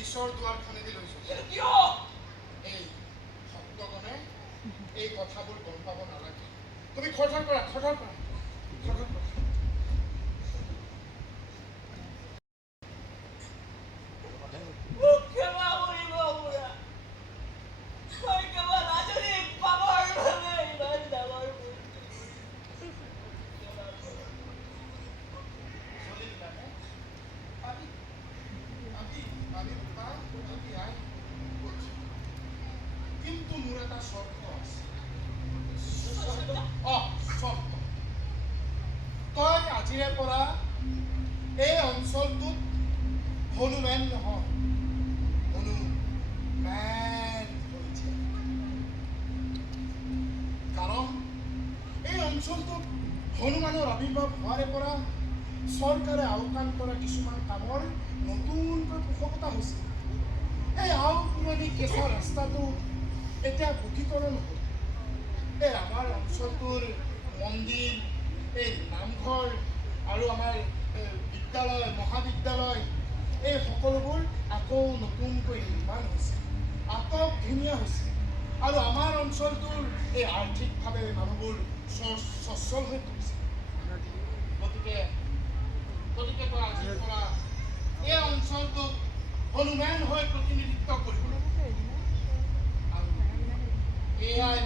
ঈশ্বৰ দুৱাৰখনেদি লৈছো। কিয়? এই ভক্তগণে এই কথাবোৰ গম পাব নালাগে। তুমি খৰধৰ কৰা, খৰধৰ কৰা, খৰধৰ কৰা। কিন্তু মোৰ এটা চৰ্ত আছে। চৰ্ত। তই আজিৰে পৰা এই অঞ্চলটোত হনুমেন নহয়, হনুমেন হৈছে। কাৰণ এই অঞ্চলটোত হনুমানৰ আৱিৰ্ভাৱ হোৱাৰে পৰা চৰকাৰে আওকাণ কৰা কিছুমান কামৰ নতুনকৈ পোষকতা হৈছে। এই আও পুৰণি কেঁচা ৰাস্তাটো এতিয়া পকীকৰণ হ'ল। এই আমাৰ অঞ্চলটোৰ মন্দিৰ, এই নামঘৰ আৰু আমাৰ বিদ্যালয়, মহাবিদ্যালয়, এই সকলোবোৰ আকৌ নতুনকৈ নিৰ্মাণ হৈছে, আকৌ ধুনীয়া হৈছে। আৰু আমাৰ অঞ্চলটোৰ এই আৰ্থিকভাৱে মানুহবোৰ সচ্ছল হৈ পৰিছে। গতিকে তই আজিৰ পৰা এই অঞ্চলটোক হনুমান হৈ প্ৰতিনিধিত্ব কৰিব লাগিব। আৰু এয়াই